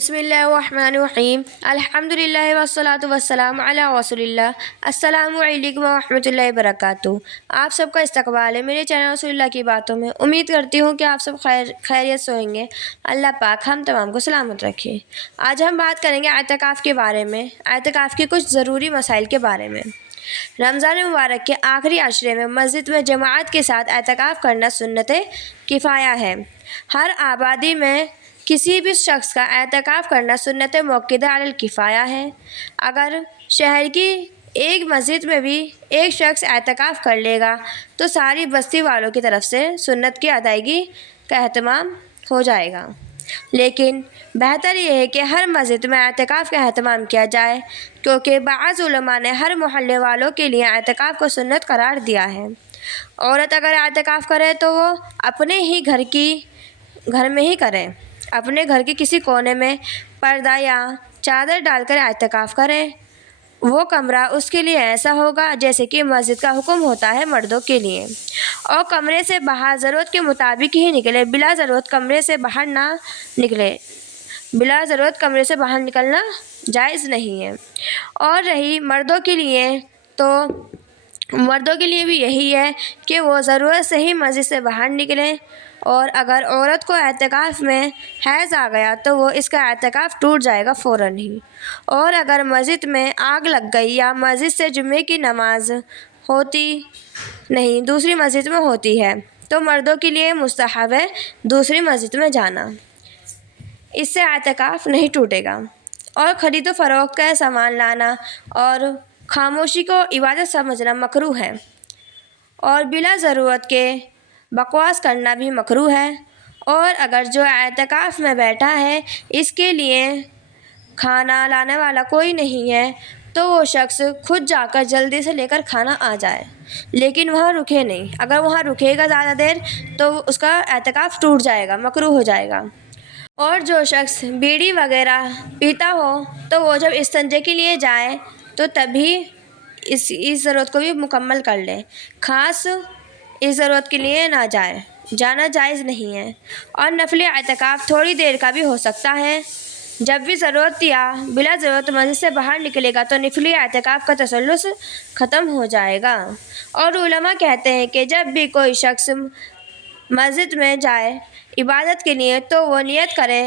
بسم اللہ الرحمن الرحیم الحمد للہ والصلاۃ والسلام علی رسول اللہ۔ السلام علیکم ورحمۃ اللہ وبرکاتہ۔ آپ سب کا استقبال ہے میرے چینل رسول اللہ کی باتوں میں۔ امید کرتی ہوں کہ آپ سب خیریت سے ہوں گے۔ اللہ پاک ہم تمام کو سلامت رکھے۔ آج ہم بات کریں گے اعتکاف کے بارے میں، اعتکاف کے کچھ ضروری مسائل کے بارے میں۔ رمضان مبارک کے آخری عشرے میں مسجد میں جماعت کے ساتھ اعتکاف کرنا سنت کفایہ ہے۔ ہر آبادی میں کسی بھی شخص کا اعتکاف کرنا سنت موقدہ علی الکفایہ ہے۔ اگر شہر کی ایک مسجد میں بھی ایک شخص اعتکاف کر لے گا تو ساری بستی والوں کی طرف سے سنت کی ادائیگی کا اہتمام ہو جائے گا، لیکن بہتر یہ ہے کہ ہر مسجد میں اعتکاف کا اہتمام کیا جائے، کیونکہ بعض علماء نے ہر محلے والوں کے لیے اعتکاف کو سنت قرار دیا ہے۔ عورت اگر اعتکاف کرے تو وہ اپنے ہی گھر میں ہی کرے، اپنے گھر کے کسی کونے میں پردہ یا چادر ڈال کر اعتکاف کرے۔ وہ کمرہ اس کے لیے ایسا ہوگا جیسے کہ مسجد کا حکم ہوتا ہے مردوں کے لیے، اور کمرے سے باہر ضرورت کے مطابق ہی نکلے، بلا ضرورت کمرے سے باہر نہ نکلے، بلا ضرورت کمرے سے باہر نکلنا جائز نہیں ہے۔ اور رہی مردوں کے لیے تو مردوں کے لیے بھی یہی ہے کہ وہ ضرورت سے ہی مسجد سے باہر نکلیں، اور اگر عورت کو اعتکاف میں حیض آ گیا تو وہ اس کا اعتکاف ٹوٹ جائے گا فوراً ہی۔ اور اگر مسجد میں آگ لگ گئی یا مسجد سے جمعے کی نماز ہوتی نہیں، دوسری مسجد میں ہوتی ہے، تو مردوں کے لیے مستحب ہے دوسری مسجد میں جانا، اس سے اعتکاف نہیں ٹوٹے گا۔ اور خرید و فروخت کا سامان لانا اور خاموشی کو عبادت سمجھنا مکروہ ہے، اور بلا ضرورت کے بکواس کرنا بھی مکروہ ہے۔ اور اگر جو اعتکاف میں بیٹھا ہے اس کے لیے کھانا لانے والا کوئی نہیں ہے تو وہ شخص خود جا کر جلدی سے لے کر کھانا آ جائے، لیکن وہاں رکے نہیں۔ اگر وہاں رکے گا زیادہ دیر تو اس کا اعتکاف ٹوٹ جائے گا، مکروہ ہو جائے گا۔ اور جو شخص بیڑی وغیرہ پیتا ہو تو وہ جب استنجے کے لیے جائے تو تبھی اس ضرورت کو بھی مکمل کر لے، خاص اس ضرورت کے لیے نہ جانا جائز نہیں ہے۔ اور نفلی اعتکاف تھوڑی دیر کا بھی ہو سکتا ہے، جب بھی ضرورت یا بلا ضرورت مسجد سے باہر نکلے گا تو نفلی اعتکاف کا تسلسل ختم ہو جائے گا۔ اور علماء کہتے ہیں کہ جب بھی کوئی شخص مسجد میں جائے عبادت کے لیے تو وہ نیت کرے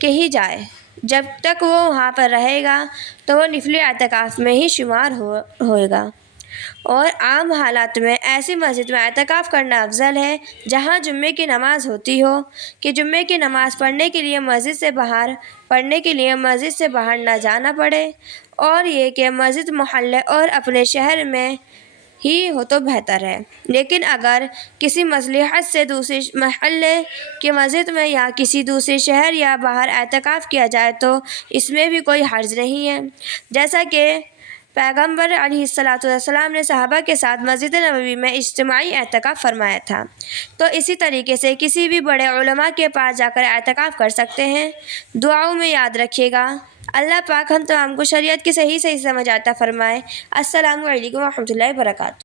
کہ ہی جائے، جب تک وہ وہاں پر رہے گا تو وہ نفلی اعتکاف میں ہی شمار ہوئے گا۔ اور عام حالات میں ایسی مسجد میں اعتکاف کرنا افضل ہے جہاں جمعے کی نماز ہوتی ہو، کہ جمعے کی نماز پڑھنے کے لیے مسجد سے باہر نہ جانا پڑے، اور یہ کہ مسجد محلے اور اپنے شہر میں ہی ہو تو بہتر ہے۔ لیکن اگر کسی مصلحت سے دوسرے محلے کی مسجد میں یا کسی دوسرے شہر یا باہر اعتکاف کیا جائے تو اس میں بھی کوئی حرج نہیں ہے، جیسا کہ پیغمبر علیہ الصلاۃ والسلام نے صحابہ کے ساتھ مسجد نبوی میں اجتماعی اعتکاف فرمایا تھا، تو اسی طریقے سے کسی بھی بڑے علماء کے پاس جا کر اعتکاف کر سکتے ہیں۔ دعاؤں میں یاد رکھیے گا۔ اللہ پاک ہم تمام کو شریعت کی صحیح سمجھ عطا فرمائے۔ السلام علیکم ورحمۃ اللہ وبرکاتہ۔